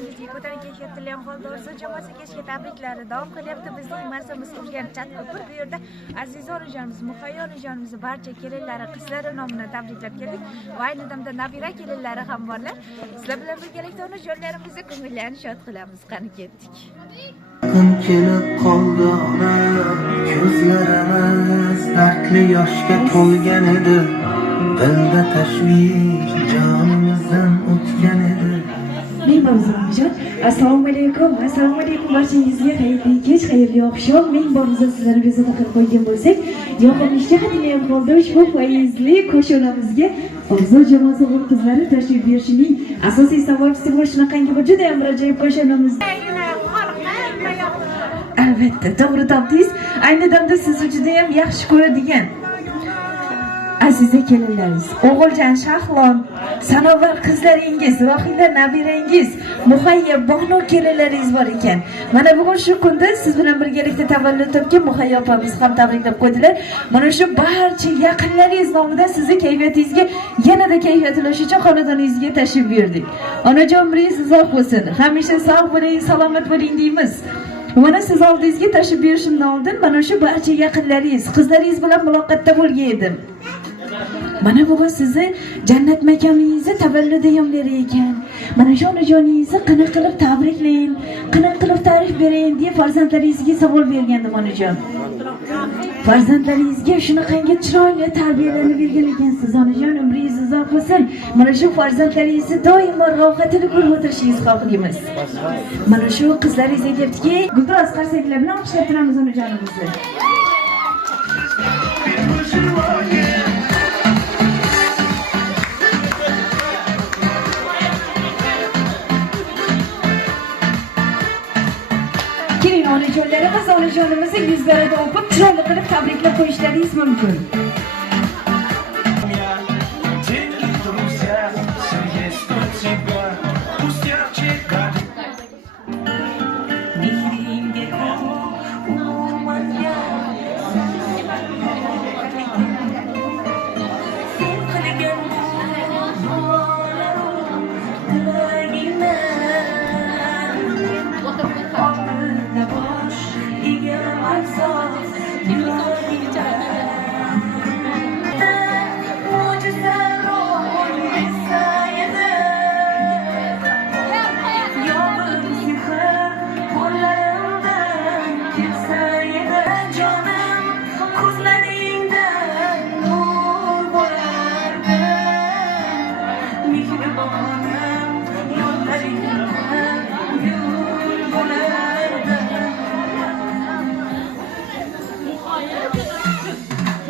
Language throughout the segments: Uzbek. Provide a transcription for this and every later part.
kengizga ko'tarib kelayotgan holda Orzu jamoasi kechga tabriklari davom qilyapti. Bizning marsimiz urgan Chatko'pir. Bu yerda Aziza onajonimiz, Muhayyo onajonimiz barcha kelinlari, qizlari nomidan tabriklab keldik. Va ayni damda nabira kelinlari ham borlar. Sizlar bilan birgalikda onajonlarimizni ko'ngillarini shod qilamiz. Qani ketdik. Kun kelib qoldi ona, ko'zlarimiz dardli yoshga to'lgan edi. Dilda tashvish jonimizdan o'tgan edi. Men Bobzorjon, assalomu alaykum barchangizga xayrli kech, xayrli oqshom. Men borimizni sizlarga bezovta qilib qo'ygan bo'lsak, yoqimli jihatini ham qoldi. Ushbu foizli qo'shonamizga Bobzor jamoasi qizlari tashrif berishining asosiy sababchisi bu shunaqangi bir juda ham ajoyib qo'shonamiz. Albatta, to'g'ri topdingiz. Ayni damda sizni juda ham yaxshi ko'radigan aziza kelinlaringiz, O'g'iljon Shahlon, Sanobar qizlaringiz, Rohila nabirangiz, Muhayyo Bonu kelinlaringiz bor ekan. Mana bugun shu kunda siz bilan birgalikda tavallud topgan Muhayyo opamiz ham tabriklab qo'ydilar. Mana shu barcha yaqinlaringiz nomidan sizni kayfiyatingizga yanada kayfiyatlash uchun xonadoningizga tashrif buyurdik. Onajon, umringiz uzoq bo'lsin. Hamisha sog' bo'ling, salomat bo'ling deymiz. Mana siz oldingizga tashrif buyurishimdan oldin mana shu barcha yaqinlaringiz, qizlaringiz bilan muloqotda bo'lgan edim. Mana bugun sizni jannat makoningizni tavallud ayyomlari ekan. Mana shu onajoningizni qana qilib tabriklang, qana qilib ta'rif bering deb farzandlaringizga savol bergandim onajon. Farzandlaringizga shunaqangi chiroyli tarbiyalarni bergan ekansiz onajon, umringiz uzoq bo'lsin. Mana shu farzandlaringizni doimo rohatini ko'rib o'tirishingizni xohlaymiz. Mana shu qizlaringiz aytibdiki, Guldoz qarsaklar bilan olqishlab turamiz onajonimizni. Onajonlarimiz onajonimizni yuzlarida o'pib, chiroyli qilib tabriklab qo'yishlaringiz mumkin.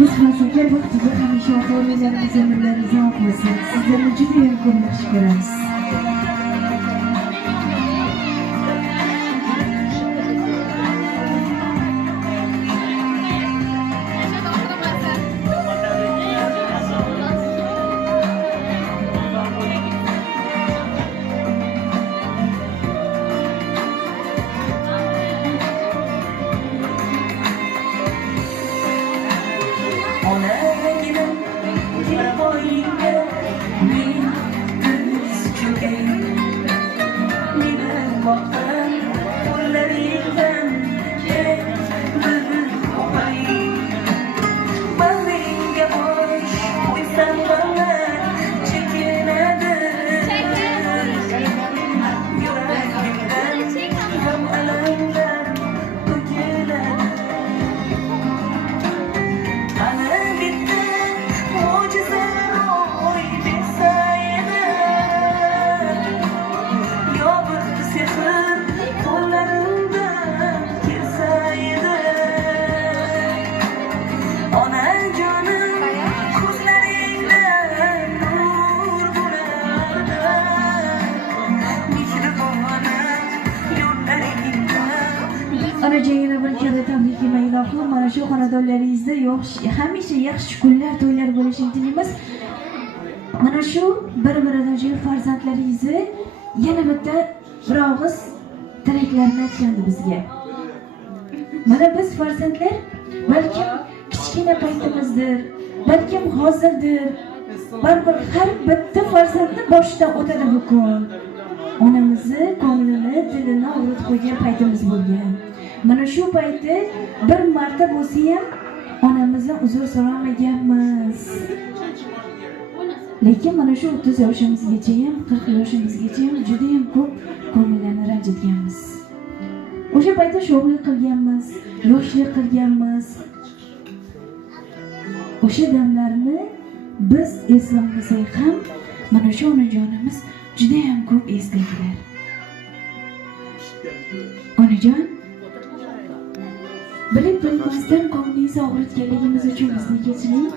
Biz farzandlar vaqtiga hamisha ota-onalarimiz umrlari uzoq bo'lsin. Sizlarni juda ham ko'p yaxshi ko'ramiz. Onajonga bir kala tabriklayman ilohim. Mana shu xonadonlaringizda hamisha yaxshi kunlar, to'ylar bo'lishini tilaymiz. Mana shu bir-biridan ajoyib farzandlaringizni yana bitta bir og'iz tilaklarni aytgandi bizga. Mana biz farzandlar balkim kichkina paytimizdir, balkim hozirdir. Baribir har bitta farzandning boshidan o'tadi bu kun. onamizni ko'nglini, dilini og'ritib qo'ygan paytimiz bo'lgan. Mana shu paytda bir marta bo'lsa ham onamizdan uzr so'ramaganmiz. Lekin mana shu 30 yoshimizgacha ham, 40 yoshimizgacha ham juda ham ko'p ko'ngillarni ranjitganmiz. O'sha paytda sho'g'lik qilganmiz, yoshlik qilganmiz. O'sha damlarni biz eslamasak ham mana shu onajonimiz juda ham ko'p eslaydilar. Onajon, bilib-bilmasdan ko'nglingizni og'ritganligimiz uchun bizni kechiring.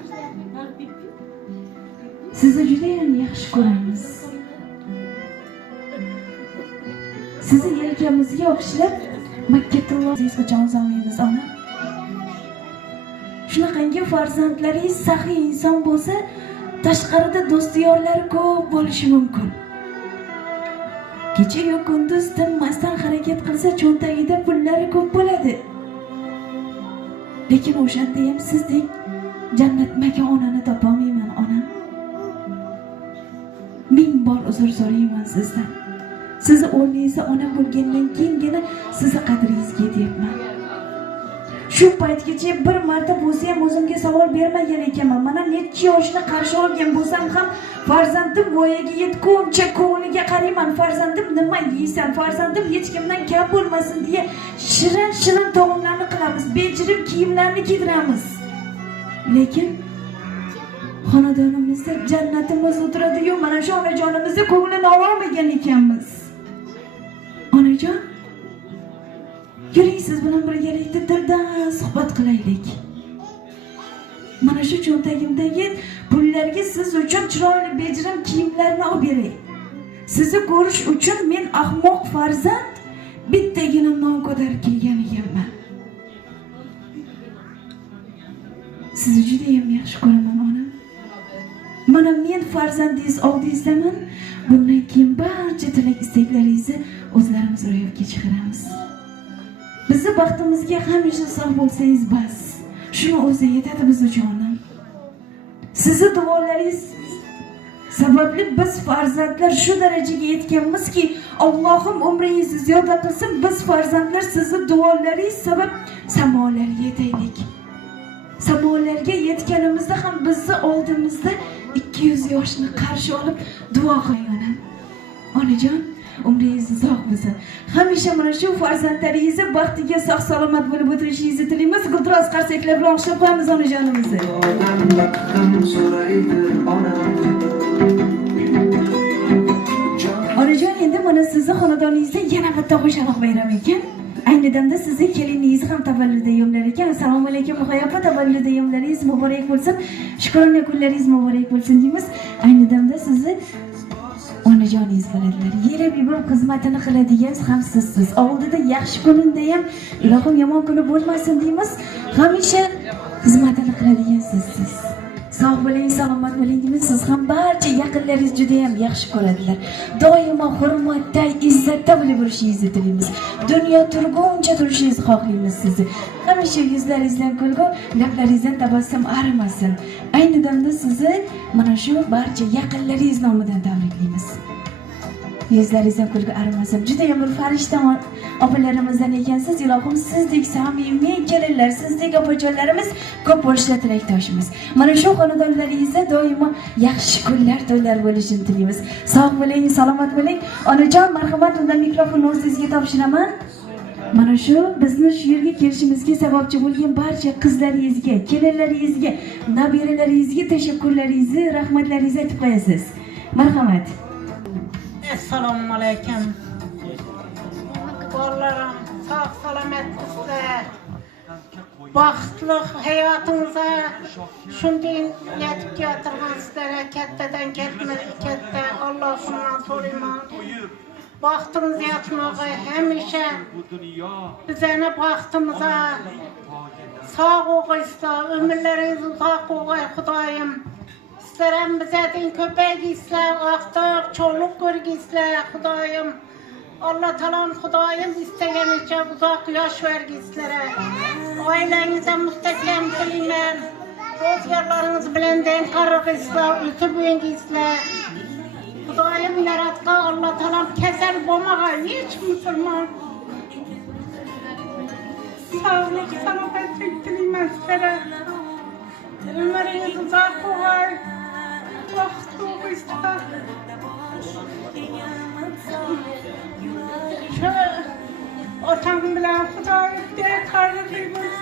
Sizni juda ham yaxshi ko'ramiz. Sizni yelkamizga o'xshab Makkatulloh aziz qachon olmaymiz ona. Shunaqangi farzandlaringiz saxiy inson bo'lsa, tashqarida do'st-yorlari ko'p bo'lishi mumkin. Kecha-yu kunduz tinmasdan harakat qilsa, cho'ntagida pullari ko'p bo'ladi. Lekin o'shanda ham sizdek jannatmagan onani topolmayman, onam. Ming bor uzr so'rayman sizdan. Sizni o'rningizda ona bo'lgandan keyingina sizni qadringizni yetyapman. Shu paytgacha bir marta bo'lsa ham o'zimga savol bermagan ekanman. Mana necha yoshni qarshi olgan bo'lsam ham farzandim voyaga yetguncha ko'ngliga qarayman. Farzandim nima yeysan, farzandim hech kimdan kam bo'lmasin deya shirin-shirin taomlarni qilamiz, bejirim kiyimlarni kiydiramiz. Lekin xonadonimizda jannatimiz o'tiradi-yu, mana shu onajonimizni ko'nglini ololmagan ekanmiz. Onajon, yuring siz bilan birgalikda dildan suhbat qilaylik. Mana shu cho'ntagimdagi pullarga siz uchun chiroyli bejirim kiyimlarni olib beray. Sizni ko'rish uchun men ahmoq farzand bittagina non ko'tarib kelgan ekanman. Sizni juda ham yaxshi ko'raman onam. Mana men farzandingiz oldingizdaman. Bundan keyin barcha tilak istaklaringizni o'zlarimiz ro'yobga chiqaramiz. Bizni baxtimizga hamisha sog' bo'lsangiz bas. Shuni o'zi yetadi biz uchun onam. Sizni duolaringiz sababli biz farzandlar shu darajaga yetganmizki, Allohim umringizni ziyoda qilsin. Biz farzandlar sizni duolaringiz sabab samolarga yetaylik. Samolarga yetganimizda ham bizni oldimizda 200 yoshni qarshi olib duo qiling onam. Onajon, umringiz uzoq bo'lsin. Hamisha mana shu farzandlaringizni baxtiga sog' salomat bo'lib o'tirishingizni tilaymiz. Guldiroz qarsaklar bilan o'xshab qo'yamiz onajonimizni. Onajon, endi mana sizni xonadoningizda yana bitta qo'shaloq bayram ekan. Ayni damda sizni keliningiz ham tavallud ayyomlari ekan. Assalomu alaykum Muhayyopa, tavallud ayyomlaringiz muborak bo'lsin. Shukrona kunlaringiz muborak bo'lsin deymiz. Ayni damda sizni onajoningiz bo'ladilar. Yelib yurib xizmatini qiladigan ham sizsiz. Oldida yaxshi kunida ham ilohim yomon kuni bo'lmasin deymiz. Hamisha xizmatini qiladigan sizsiz. Sog' bo'ling, salomat bo'ling deymiz. Siz ham barcha yaqinlaringiz juda ham yaxshi ko'radilar. Doimo hurmatda, izzatda bo'lib yurishingizni tilaymiz. Dunyo turguncha turishingizni xohlaymiz sizni. Hamisha yuzlaringizdan kulgu, lablaringizdan tabassum arimasin. Ayni damda sizni mana shu barcha yaqinlaringiz nomidan tabriklaymiz. Yuzlaringizdan kulgu arimasin. Juda ham bir farishta opalarimizdan ekansiz. Ilohim sizdek samimiy kelinlar, sizdek opajonlarimiz ko'p bo'lishini tilakdoshimiz. Mana shu xonadonlaringizda doimo yaxshi kunlar, to'ylar bo'lishini tilaymiz. Sog' bo'ling, salomat bo'ling. Onajon, marhamat, unda mikrofonni o'zingizga topshiraman. Mana shu bizni shu yerga kelishimizga sababchi bo'lgan barcha qizlaringizga, kelinlaringizga, nabiralaringizga tashakkurlaringizni, rahmatlaringizni aytib qo'yasiz. Marhamat. Assalomu alaykum. Bolalarim, sog' salomat bo'lsin. Baxtli hayotingizga shunday yetib keltirgansizlarga kattadan katta Allohimdan so'rayman. Baxtimiz yetmoqqa hamisha bizani baxtimizga sog' o'g'izlar, umrlaringiz uzoq o'g'ay Xudoyim. Sizlar ham bizdan ko'paygisizlar, vaqtlar, cho'llik ko'rgisizlar Xudoyim. Allah talam Xudoyim istaganicha uzoq yosh vergisizlar. Oilangizga mustahkam qiling. Ro'zgorlaringiz bilan den qarg'isizlar, o'tib o'yingizlar. Xudoyim yaratgan Allah talam kesel bulmağa hiç Müslüman. Sağlık, selamet dileyim sizlere. Ömrünüz uzak olsun. Vakti olsun. Şöyle otam bilen Xudoyim diye tarifimiz.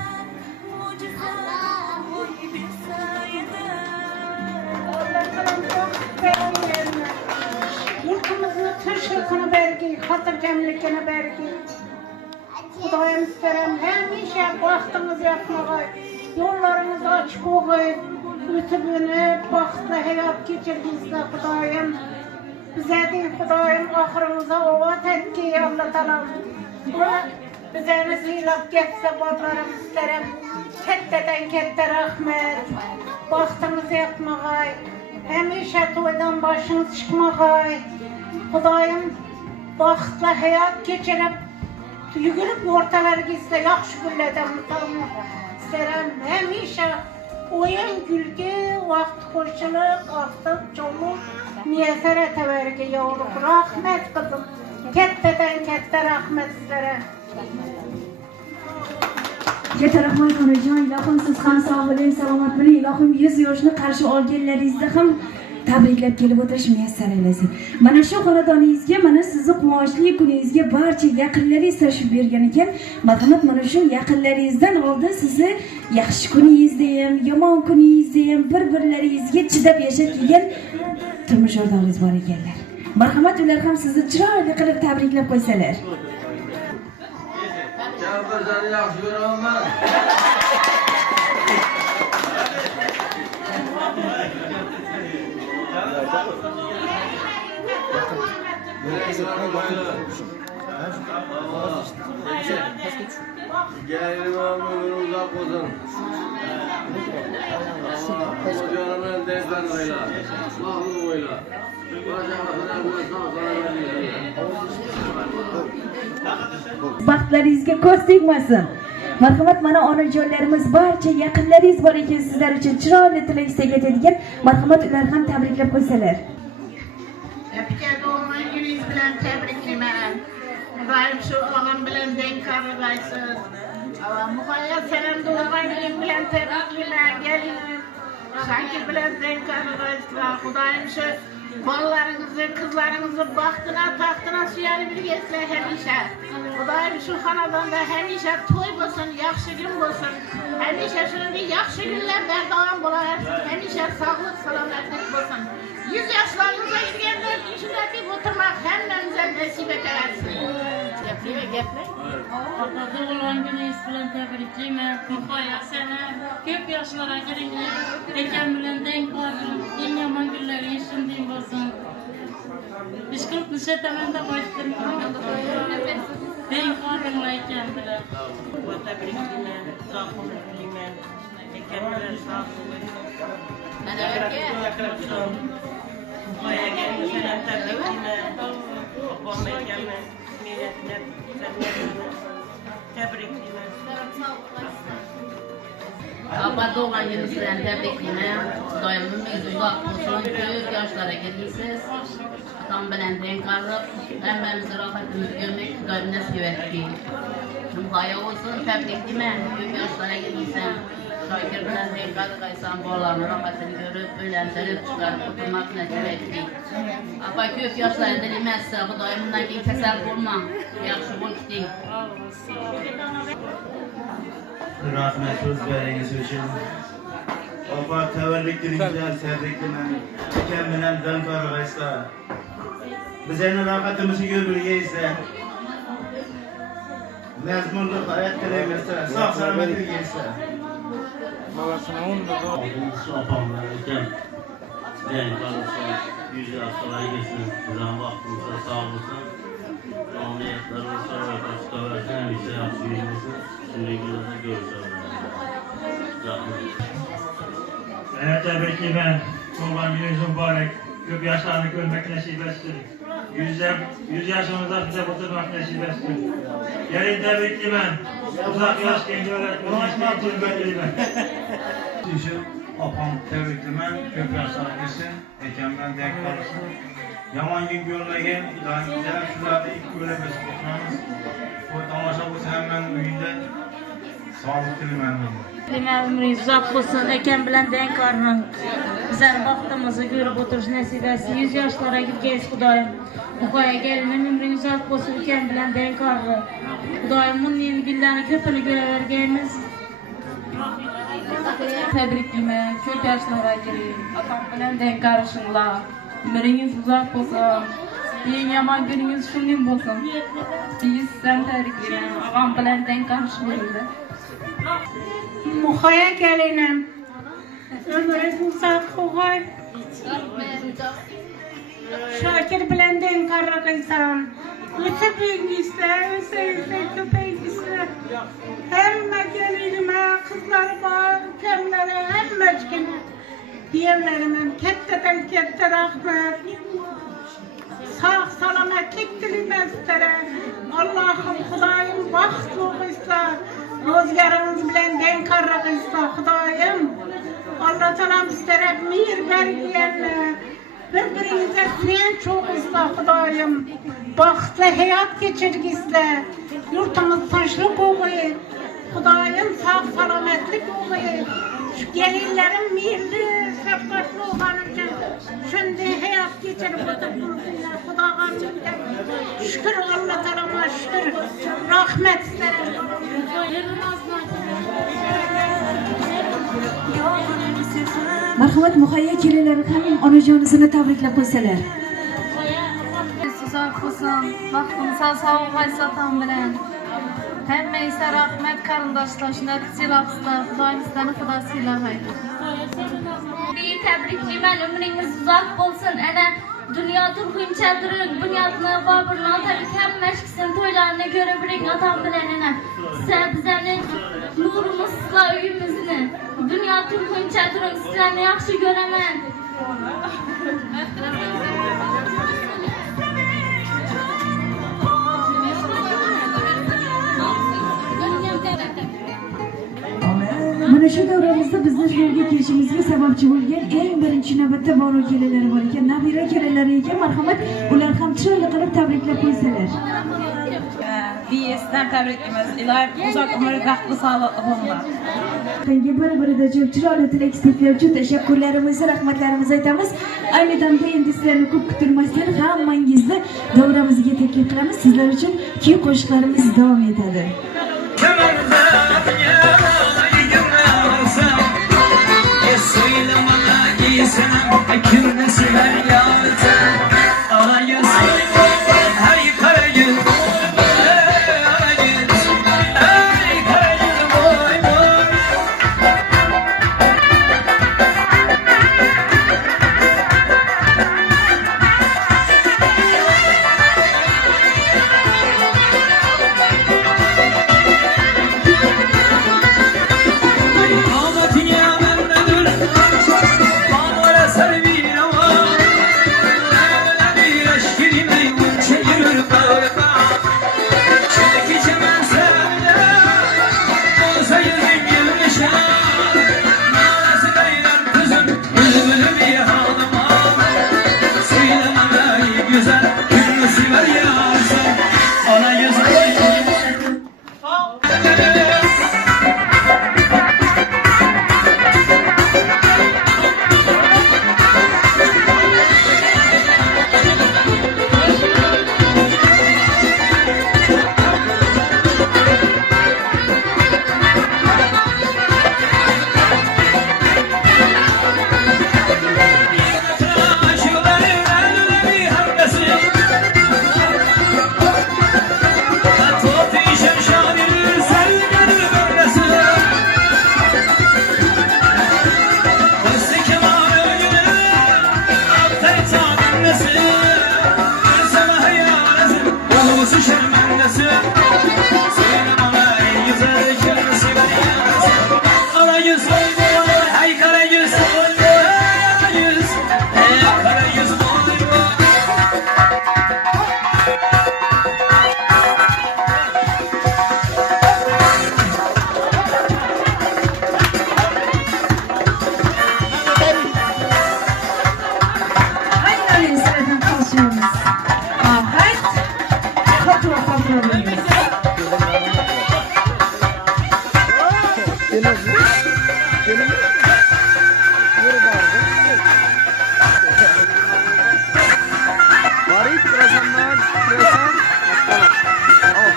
Allah talam çok beğenmeyenler. Yurtumuzun tırşıkını bergi, hatırcemlikini bergi. Xudoyim isterim, hemişe baktınız yapmağa, yollarınız açık oğuy, ütübünü, baktı hayat geçirdinizde Xudoyim. Bize değil Xudoyim, ahırımıza ovat etki Allah talam. Bize rezilap geçse bablarım isterim, ketteden kette rahmet, baktınız yapmağa, hemişe toydan başınız çıkmağa. Xudoyim, baktı hayat geçirip, yugurib ortalarga gitsa yaxshi kunlarda mutlaqo isterim hamisha o'yin kulgi vaqt qo'shiliq oftob cho'luq muyassar etaverga yovruq rahmat qizim kattadan katta rahmat sizlarga Katta rahmat onajon, ilohim siz ham sog' bo'ling, salomat bo'ling, ilohim 100 yoshni qarshi olganlaringizda ham tabriklab kelib o'tirish muyassar aylasin. Mana shu xonadoningizga, mana sizni quvonchli kuningizga barcha yaqinlaringiz tashrif bergan ekan. Marhamat, mana shu yaqinlaringizdan oldin sizni yaxshi kuningizda ham, yomon kuningizda ham bir-birlaringizga chidab yashab kelgan turmush o'rtog'ingiz bor ekanlar. Marhamat, ular ham sizni chiroyli qilib tabriklab qo'ysalar. Gelinim ömrünü uzak olsun. Hocanın derslerini oyla. Mahlumu oyla. Baxtlaringizga ko'z tegmasin. Marhamat, mana onajonlarimiz barcha yaqinlaringiz bor ekan, sizlar uchun chiroyli tilak istak etadigan. Marhamat, ular ham tabriklab qo'ysalar. Hepke doğum gününüz bilen tebriklimen. Xudoyim şu ağam bilen denk karıgaysız. Muhayyer senem doğum günün bilen tebriklimen. Gelinim. Şakir bilen denk karıgaysızlar. Xudoyim şu balalarınızı, kızlarınızı bahtına, tahtına suyanı bilgesle hemişe. Xudoyim şu hanadanda hemişe toy bolsun, yaxşı gün bolsun. Hemişe şunun yaxşı günler berdavam bolarsın. Hemişe sağlık, selametlik bolsun. 100 yaşlarınıza girgenler işindeki oturmak hemmemize nasip edersin. Geple. Ortada olan gününüz bilen tebrikliyim. Muhaya sene köp yaşlara girince eken bilen denk varım. En yaman günleri yaşındayım olsun. İşkılık nişetemende başlarım. Denk varımla eken bilen. Tebrikliyim. Sağ olun. Eken bilen sağ olun. Muhaya geldi senem tebrikliyim. Babam ekeme. Milletine tebrikliyim. Abba doğan gününüz bilen tebrikliyim. Xudoyimning yüzü uzak olsun. Büyük yaşlara girdiysiz. Atam bilen denk karıp hemmemizi rahatımızı görmek Xudoyim nasip etti. Muhaya olsun, tebrikliyim. Büyük yaşlara girdiysen Şakir bilen denk karıgaysan bolalarını rahatını görüp ölendirip çıkarıp oturmak nasip etti. Abba köp yaşlarını dilemezse Xudoyimdan keyin kasal bo'lma. Yaxshi bo'lishding. Rahmet söz veriniz için. Baba tevellik gününden tebriklemen. Kendimden dön kararıysa. Bize rakatımızı görürüyse. Mezmunluk hayat dilemezse. Sağ selametlik ise. Babasına onu da doğru. Sopamlar iken denk kalırsa 100 yaşlara geçsin. Bizden vaktimize sağ olsun. Ameliyatlarımız sonra kaçta versen bir şey yapsın. Şimdi günlerde görüşelim. Evet, tebrikli ben. Kurban gününüz mübarek. Köp yaşlarını görmek nasip etsin. 100 yaşımızda bize oturmak nasip etsin. Gelin tebrikli ben. Uzak yaş kendi öğretmeni için tebrikli ben. Apam tebriklemen, köp yaşlar geçsin. Ekemden denk kalırsın. Yaman gün görmegen, ilan güzel şunlarda ilk öyle mesut oturmamız. O tamaşa bu hemen uyuyla sağlık dilemen. Ömrünüz uzak olsun, eken bilen denk karnın. Bizden vaktimizi görüp oturuş nasip etsin. 100 yaşlara gideceğiz Kudayım. Muhaya gelin, ömrünüz uzak olsun, eken bilen denk karnın. Kudayım, bunun yeni günlerini köpünü görevergeyimiz. Tebriklime, köp yaşlara gireyim. Atam bilen denk karışınla. Ömrünüz uzak olsun. En yaman gününüz şunun olsun. Biz sen tebriklime, ağam bilen denk karışınla. Muhaya gelinim. Ömrünüz uzak olsun. Şakir bilen denk karışınsan. Öte büyüngüsler, öte köpeğingüsler. Hemme gelinime, kızlarıma, kemlere, hemme çkine. Diğerlerime ketteden kette rahmet. Sağ salametlik dilimezlere. Allah'ım Kudayım bahtlıqıysa, rozgarınız bilen denk karrağıysa Kudayım. Allah Teala bizlere mir bergiyenle. Birbirinize süyen çoğuysa Kudayım. Bahtlı hayat geçirgisle. Yurtumuz taşlık oğuyu. Kudayım sağ salametlik oğuyu. Şu gelinlerin mirli, şefkatli olanı için şimdi hayat geçirip oturduğunuzda Kudağım şükür Allah Teala'ma şükür. Rahmet isterim. Marhamat muhayya kelinlari ham onajonisini tabriklab qo'ysalar. Uzak olsun, vaqtimiz sağ olmaysa tam bilen. Hemmeyse rahmet karındaşlar, şunlar silahsızlar, Xudayimizdan Xudo silahaydı. Bir tebrikliymen, ömrünüz uzak olsun. Ana dünya turgunca durun, bunyatını, babırını, tabii hem meşkisini, toylarını görebilin atam bilen ana. Sebzenin nurumuzla üyümüzünü. Dünya turgunca durun, sizlerini yaxşı göremen. Mana shu davramizda bizni shu yerga kelishimizga sababchi bo'lgan eng birinchi navbatda bor kelinlari bor ekan, nabira kelinlari ekan. Marhamat, ular ham chiroyli qilib tabriklab qo'ysalar. Biz tabrikimiz, iloyim uzak umr, baxtli sog'liqli bo'linglar. Qanga bir-birida chiroyli tilak istaklar uchun tashakkurlarimizni, rahmatlarimizni aytamiz. Ayni damda endi sizlarni ko'p kutilmasdan hammangizni davramizga taklif qilamiz. Sizlar uchun kuy qo'shiqlarimiz davom etadi.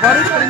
Thank you.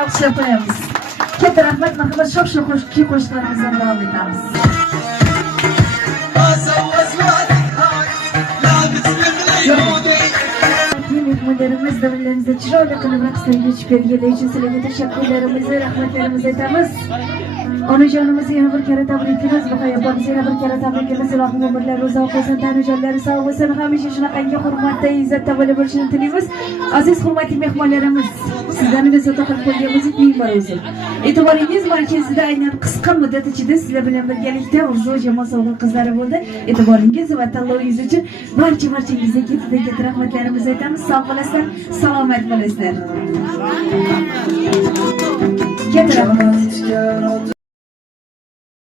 alkışlab qo'yamiz. Katta rahmat, marhamat, shoh-shoh qo'shiqlarimizdan davom etamiz. Mehmonlarimiz davrlarimizda chiroyli qilib raqslarga yetib berganligi uchun sizlarga tashakkurlarimizni, rahmatlarimizni aytamiz. Onajonimizni yana bir karra tabriklaymiz. Buxoyobonimizni yana bir karra tabriklaymiz. Ilohim umrlari uzoq bo'lsin, tanajonlari sog' bo'lsin, hamisha shunaqangi hurmatda, izzatda bo'lishini tilaymiz. Aziz hurmatli mehmonlarimiz, sizlarni bezovta qilib qo'ygan muzik minbar o'zi. E'tiboringiz markazida aynan qisqa muddat ichida sizlar bilan birgalikda Urzo jamoa sog'lom qizlari bo'ldi. E'tiboringiz va tanlovingiz uchun barchangizga katta rahmatlarimizni aytamiz. Sog' bo'lasizlar, salomat bo'lasizlar. Katta rahmat.